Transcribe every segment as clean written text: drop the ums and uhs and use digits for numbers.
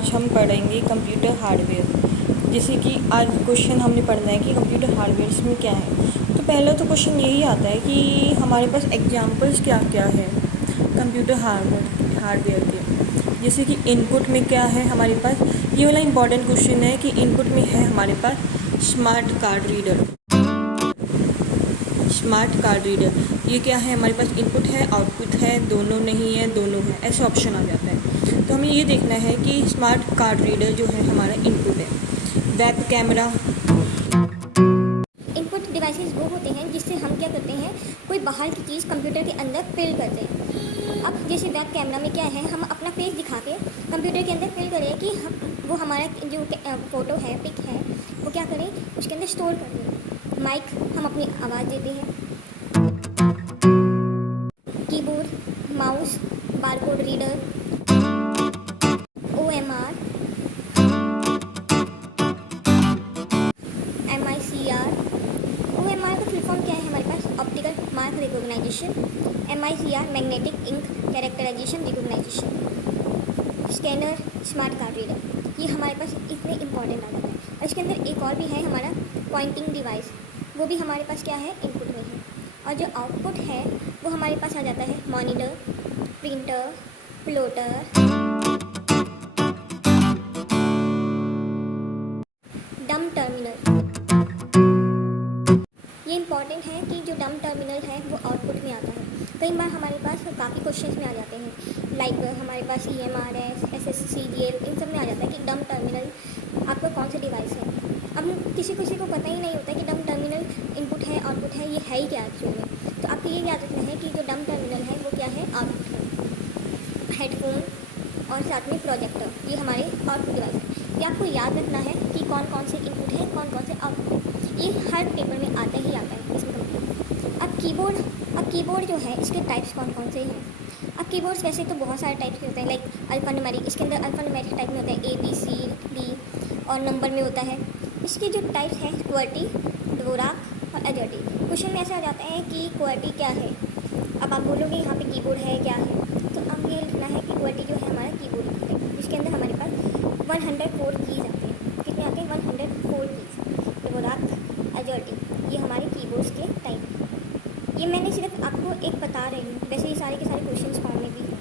आज हम पढ़ेंगे कंप्यूटर हार्डवेयर। जैसे कि आज क्वेश्चन हमने पढ़ना है कि कंप्यूटर हार्डवेयर में क्या है। तो पहला तो क्वेश्चन यही आता है कि हमारे पास एग्जांपल्स क्या क्या है कंप्यूटर हार्डवेयर के। जैसे कि इनपुट में क्या है हमारे पास, ये वाला इंपॉर्टेंट क्वेश्चन है कि इनपुट में है हमारे पास smart card reader. Smart card reader ये क्या है, हमारे पास इनपुट है आउटपुट है, दोनों नहीं है दोनों है, ऐसा ऑप्शन आ जाता है। तो हमें ये देखना है कि स्मार्ट कार्ड रीडर जो है हमारा इनपुट है। वेब कैमरा, इनपुट डिवाइसेस वो होते हैं जिससे हम क्या करते हैं, कोई बाहर की चीज़ कंप्यूटर के अंदर फिल करते हैं। अब जैसे वेब कैमरा में क्या है, हम अपना फेस दिखा के कंप्यूटर के अंदर फिल करें कि वो हमारा जो फ़ोटो है, पिक है, वो क्या करें, उसके अंदर स्टोर कर दें। माइक, हम अपनी आवाज़ देते हैं। Keyboard, mouse, barcode reader, OMR, MICR। OMR का फुल फॉर्म क्या है हमारे पास, optical mark recognisation. MICR magnetic ink characterisation recognisation. Scanner, smart card reader, ये हमारे पास इतने इंपॉर्टेंट आ जाते हैं। और इसके अंदर एक और भी है हमारा पॉइंटिंग डिवाइस, वो भी हमारे पास क्या है, इनपुट में है। और जो आउटपुट है वो हमारे पास आ जाता है monitor, printer, plotter, dumb terminal. ये इंपॉर्टेंट है कि जो डम टर्मिनल है वो आउटपुट में आता है। कई बार हमारे पास काफ़ी क्वेश्चंस में आ जाते हैं, लाइक हमारे पास EMRS, SSCGL, इन सब में आ जाता है कि डम टर्मिनल आपका कौन सा डिवाइस है। अब किसी को पता ही नहीं होता कि डम टर्मिनल इनपुट है आउटपुट है, ये है ही क्या एक्चुअल में। तो आपको ये याद रखना है कि जो डम टर्मिनल है वो क्या है, आउटपुट है। हेडफोन और साथ में प्रोजेक्टर, ये हमारे आउटपुट डिवाइस है। ये आपको याद रखना है कि कौन कौन से इनपुट है, कौन कौन से आउटपुट है। ये हर पेपर में आता ही आता है इसमें। अब कीबोर्ड जो है, इसके टाइप्स कौन कौन से हैं। अब कीबोर्ड्स वैसे तो बहुत सारे टाइप्स के होते हैं, लाइक अल्फ़ान्यूमेरिक, इसके अंदर अल्फ़ान्यूमेरिक टाइप में होता है ABCD और नंबर में होता है। इसके जो टाइप्स हैं, QWERTY, DVORAC और AZERTY। क्वेश्चन में ऐसे आ जाता है कि QWERTY क्या है। अब आप बोलोगे यहाँ पे कीबोर्ड है क्या है, तो अब ये लिखना है कि QWERTY जो है हमारा कीबोर्ड है, जिसके अंदर हमारे पास 104 कीज़ आते हैं। कितने आते हैं, 104 कीज़। DVORAC, AZERTY, ये हमारे कीबोर्ड्स के टाइप हैं। ये मैंने सिर्फ आपको एक बता रही हूँ, वैसे ये सारे के सारे क्वेश्चंस फॉर्म में भी हैं,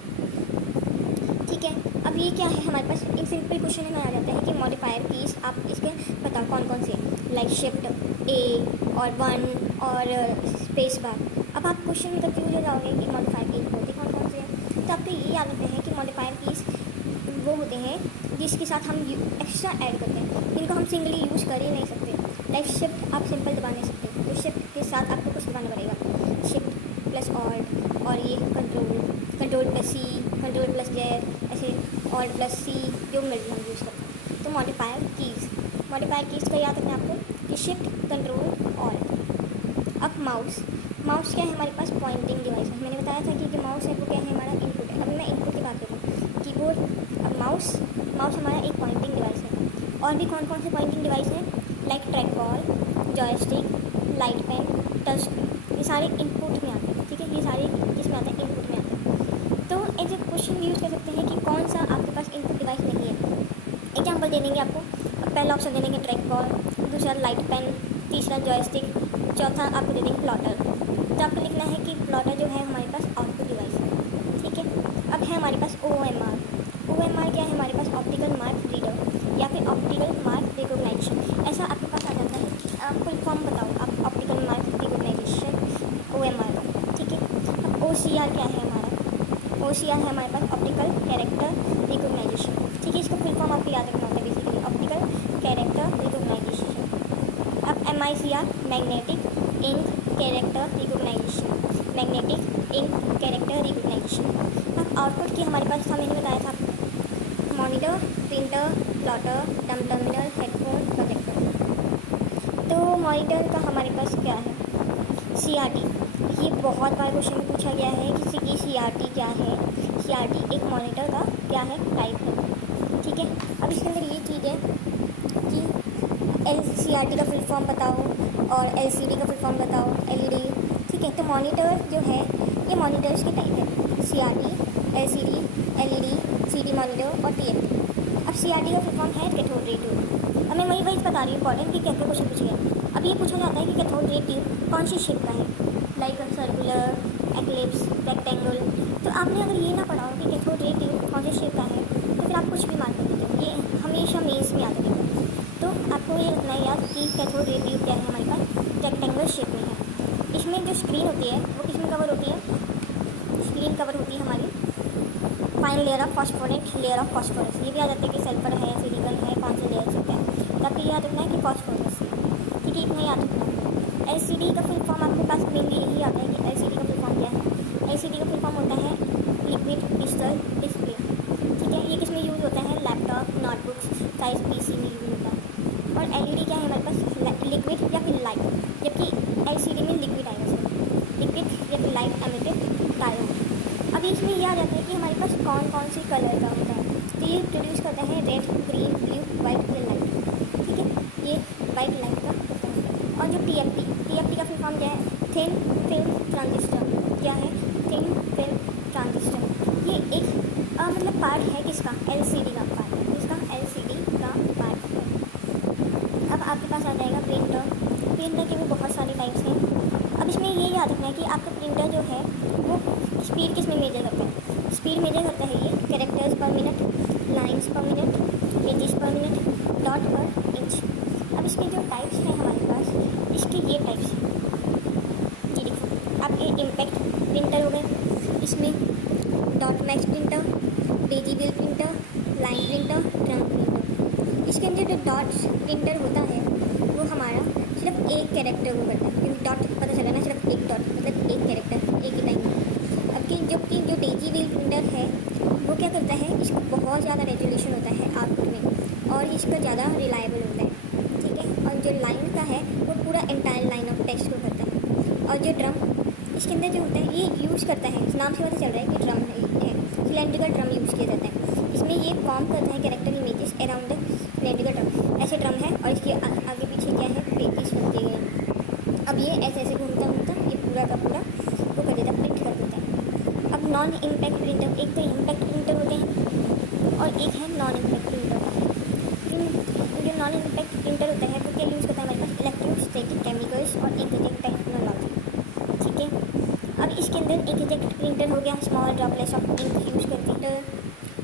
ठीक है। अब ये क्या है, हमारे पास एक सिंपल क्वेश्चन में आ जाता है कि मॉडिफायर कीज़ आप इसके बताओ कौन कौन से, लाइक शिफ्ट A और 1 और स्पेस बार। अब आप क्वेश्चन में कंफ्यूज हो जाओगे कि मॉडिफायर कीज़ होते कौन कौन से हैं। तो आपको ये याद रखना है कि मॉडिफायर कीज़ वो होते हैं जिसके साथ हम एक्स्ट्रा ऐड करते हैं, जिनको हम सिंगली यूज़ कर ही नहीं सकते। लाइक शिफ्ट आप सिंपल दबा नहीं सकते, तो शिफ्ट के साथ आपको कुछ दबाना पड़ेगा, शिफ्ट प्लस ऑल्ट, और ये control plus C, control plus Z, ऐसे ऑल्ट प्लस C, जो मर्जी हम यूज़ करते हैं। तो मॉडिफायर कीज़ का याद रखना है आपको कि शिफ्ट, कंट्रोल, ऑल्ट। अब माउस क्या है, हमारे पास पॉइंटिंग डिवाइस है। मैंने बताया था कि जो माउस है वो क्या है, हमारा इनपुट है। अभी मैं इनपुट की बात करूँ, कीबोर्ड। अब माउस हमारा एक पॉइंटिंग डिवाइस है। और भी कौन कौन से पॉइंटिंग डिवाइस हैं, like track ball, joystick, light pen, touch screen, ये सारे इनपुट में आते हैं, ठीक है। ये सारे किसमें आते हैं, इनपुट में आते हैं। तो एज ए क्वेश्चन यूज़ कर सकते हैं कि कौन सा आपके पास इनपुट डिवाइस नहीं है। एग्जाम्पल दे देंगे आपको। अब पहला ऑप्शन दे देंगे ट्रैक बॉल, दूसरा लाइट पेन, तीसरा जॉयस्टिक, चौथा आपको दे देंगे प्लॉटर। तो आपको लिखना है कि प्लॉटर जो है हमारे पास आउटपुट डिवाइस है, ठीक है। अब है हमारे पास OMR क्या है, हमारे पास ऑप्टिकल मार्क रीडर या फिर ऑप्टिकल मार्क रिकॉग्नाइजेशन, ऐसा आपके पास आ जाता है। आप फुल फॉर्म बताओ आप ऑप्टिकल मार्क रिकॉग्नाइजेशन OMR का, ठीक है। अब OCR क्या है, हमारा OCR है हमारे पास ऑप्टिकल कैरेक्टर रिकॉग्नाइजेशन, ठीक है। इसका फुल फॉर्म आपको याद रखना होता है, बेसिकली ऑप्टिकल कैरेक्टर रिकॉग्नाइजेशन। अब MICR magnetic ink character recognition, magnetic ink character recognition. अब आउटपुट की हमारे पास था, मैंने बताया था monitor, printer, plotter, dumb terminal, headphone, projector. तो मॉनिटर का हमारे पास क्या है, CRT। ये बहुत बार क्वेश्चन में पूछा गया है कि CRT क्या है। CRT एक मॉनिटर का क्या है, टाइप है, ठीक है। अब इसके अंदर ये चीज़ है कि CRT का फुल फॉर्म बताओ और LCD का फुल फॉर्म बताओ, LED, ठीक है। तो मॉनिटर जो है ये मॉनिटर्स के टाइप है, CRT, LCD, LED, CD monitor और TFT। अब CRT का फुल फॉर्म है कैथोड रे ट्यूब। अब मैं वही बता रही हूँ इंपॉर्टेंट कि कैसे क्वेश्चन पूछे गए। अब ये पूछा जाता है कि कैथोड रे ट्यूब कौन सी शेप का है, लाइक सर्कुलर, एक्लिप्स, रेक्टेंगल। तो आपने अगर ये ना पढ़ा हो कि कैथोड रे ट्यूब कौन सी शेप का है तो फिर आप कुछ भी मार्क कर दीजिए, ये हमेशा मेंस में याद रखेगा। तो आपको ये रखना है याद कि कैथोड रे ट्यूब क्या है, हमारे पास रेक्टेंगल शेप में है। इसमें जो स्क्रीन होती है वो किसमें कवर होती है, स्क्रीन कवर होती है हमारी fine layer of phosphorate, layer of phosphorus. ये भी आ जाता है कि सल्फर है, सिलिकॉन है, कौन से लेयर से क्या है। तो आपको याद रखना है कि फॉस्फोरस, ठीक है, इतना याद रखना है। LCD का फुल फॉर्म आपके पास मेनली यही आता है कि LCD का फुल फॉर्म क्या है। LCD का फुल फॉर्म होता है लिक्विड क्रिस्टल डिस्प्ले, ठीक है। ये किसमें यूज़ होता है, लैपटॉप, नोटबुक्स, साइज PC में यूज़ होता है। और LED क्या है हमारे पास, लिक्विड या फिर लाइट, जबकि LCD में लिक्विड आएगा सर, लिक्विड या फिर लाइट एमिटेड डायोड। अब इसमें ये आ जाता है कि हमारे पास कौन कौन सी कलर का होता है। तो ये प्रोड्यूस करता है रेड, ग्रीन, ब्लू, वाइट या लाइट, ठीक है, ये वाइट लाइट का होता है। और जो TFT का फुल फॉर्म क्या है, थिन फिल्म ट्रांजिस्टर। क्या है, थिन फिल्म ट्रांजिस्टर। ये एक मतलब पार्ट है किसका, LCD का पार्ट है, किसका, LCD का पार्ट है। अब आपके पास आ जाएगा प्रिंटर के भी बहुत सारे टाइप्स हैं। अब इसमें ये याद रखना है कि आपका प्रिंटर जो है वो स्पीड किस में मेजर करता है, स्पीड मेजर करता है ये कैरेक्टर्स पर मिनट, लाइंस पर मिनट, पेजेस पर मिनट, डॉट पर इंच। अब इसके जो टाइप्स हैं हमारे पास, इसके ये टाइप्स हैं जी, देखो। अब ये इम्पैक्ट प्रिंटर हो गए, इसमें dot matrix printer, daisy wheel printer, line printer, drum printer. इसके अंदर जो डॉट प्रिंटर होता है वो हमारा सिर्फ एक कैरेक्टर को करता है, क्योंकि डॉट पता चला ना, सिर्फ एक डॉट मतलब एक कैरेक्टर एक ही टाइम में। अब जबकि जो डेजीबल प्रिंटर है वो क्या करता है, इसका बहुत ज़्यादा रेजोल्यूशन होता है आउटपुट में और इसका ज़्यादा रिलायबल होता है, ठीक है। और जो लाइन का है वो पूरा एंटायर लाइन ऑफ टेक्स्ट को करता है। और जो ड्रम, इसके अंदर जो होता है ये यूज़ करता है, इस नाम से पता चल रहा है कि ड्रम है, सिलेंड्रिकल ड्रम यूज़ किया जाता है। इसमें ये फॉर्म करता है character images around cylindrical drum, ऐसे ड्रम है और इसके आगे पीछे क्या है, पेजेस रख दिए गए हैं। अब ये ऐसे ऐसे घूमता ये पूरा का पूरा वो कर देता है, प्रिंट कर देता है। अब नॉन इम्पैक्ट प्रिंटर, एक तो इम्पैक्ट प्रिंटर होते हैं और एक है नॉन इम्पैक्ट प्रिंटर। जो नॉन इम्पैक्ट प्रिंटर होता है वो क्या यूज़ करता है हमारे पास, इलेक्ट्रोस्टैटिक केमिकल्स और इंकजेट टेक्नोलॉजी, ठीक है। अब इसके अंदर इंकजेट प्रिंटर हो गया, small droplets of ink use करते हैं,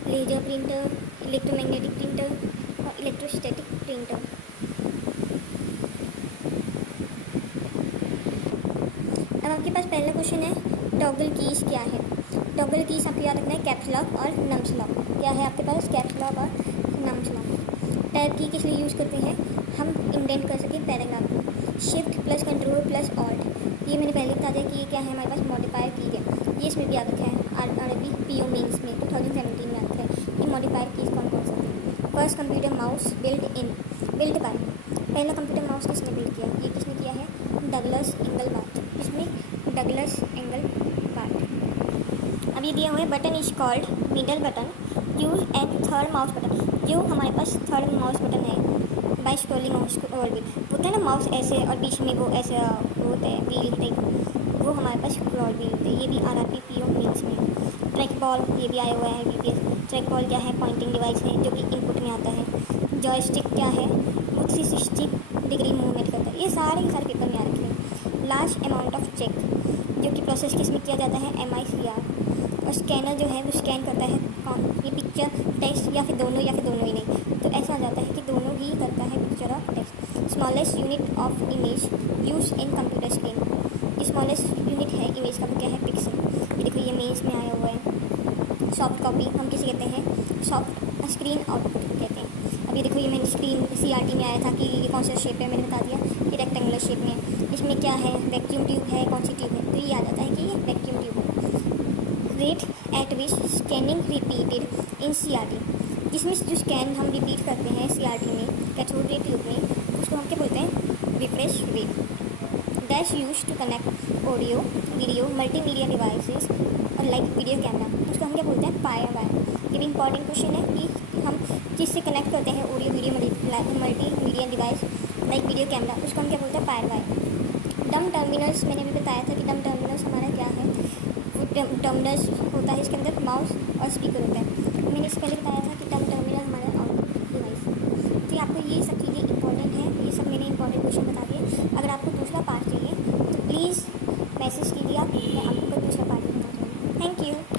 लेजर प्रिंटर, इलेक्ट्रोमैग्नेटिक प्रिंटर और इलेक्ट्रोस्टैटिक प्रिंटर। अब आपके पास पहला क्वेश्चन है टॉगल कीज क्या है। टॉगल कीज आपको याद रखना है कैप्स लॉक और नम्स लॉक। क्या है आपके पास, कैप्स लॉक और नम्स लॉक। टैब की किस लिए यूज़ करते हैं, हम इंडेंट कर सकें पैराग्राफ में। Shift plus control plus alt, ये मैंने पहले बता दिया कि ये क्या है हमारे पास, मॉडिफायर कीज है। ये इसमें भी याद रखा है RRB PO मेंस में 2017 में आता है कि मॉडिफायर कीज कौन कौन सा है। First computer mouse build by, पहला कंप्यूटर माउस किसने बिल्ड किया, ये किसने किया है, डगलस एंगलबार्ट। इसमें डगलस एंगलबार्ट। अब ये दिया हुआ है button is called middle button use and third mouse button. जो हमारे पास थर्ड माउस बटन है बाय स्क्रॉलिंग माउस होता है ना, माउस ऐसे और बीच में वो ऐसे वो होता है व्हील टाइप, वो हमारे पास स्क्रॉल व्हील होता है। ये भी RRB PO मेंस में। ट्रैक बॉल ये भी आया हुआ है BPS। ट्रैक बॉल क्या है, पॉइंटिंग डिवाइस है जो कि इनपुट में आता है। जॉयस्टिक क्या है, वो 360 डिग्री मूवमेंट करता है। ये सारे के सारे पेपर में आ रखे हैं। लार्ज अमाउंट ऑफ चेक, जो कि प्रोसेस किस में किया जाता है, MICR। और स्कैनर जो है वो स्कैन करता है कौन, ये पिक्चर, टेक्स्ट या फिर दोनों ही नहीं। तो ऐसा आ जाता है कि दोनों ही करता है, पिक्चर और text. Smallest unit of image use in computer screen. Smallest unit है इमेज का, वो क्या है, पिक्सल। ये देखो ये मेंस में आया हुआ है। सॉफ्ट कॉपी हम किसे कहते हैं, सॉफ्ट स्क्रीन आउटपुट कहते हैं। अब ये देखो ये मैंने स्क्रीन CRT में आया था कि ये कौन सा शेप है, मैंने बता दिया कि रेक्टेंगुलर शेप में है। इसमें क्या है, वैक्यूम ट्यूब है, कौन सी ट्यूब है, तो ये आ जाता है कि ये वैक्यूम ट्यूब है। Rate at which scanning repeated in CRT, जिसमें जो स्कैन हम रिपीट करते हैं CRT में, कैथोड रे ट्यूब में, उसको हम क्या बोलते हैं, refresh rate. Dash use to connect audio video multimedia devices और लाइक वीडियो कैमरा, उसको हम क्या बोलते हैं, पायर वायर। ये भी इंपॉर्टेंट क्वेश्चन है कि हम जिससे कनेक्ट करते हैं audio video multimedia device like video camera, उसको हम क्या बोलते हैं, पायर वायर। डम टर्मिनल्स मैंने भी बताया था कि डम टर्मिनल्स हमारा क्या है, टर्मिनल्स होता है इसके अंदर माउस और स्पीकर होता है। मैंने इससे पहले बताया था कि डम टर्मिनल हमारे आउटपुट ये सब चीज़ें इंपॉर्टेंट हैं, ये सब मैंने इंपॉर्टेंट क्वेश्चन बता दिए। अगर आपको दूसरा पार्ट चाहिए तो प्लीज़ मैसेज कीजिए आप, मैं आपको दूसरा पार्ट बता दूँगी। Thank you.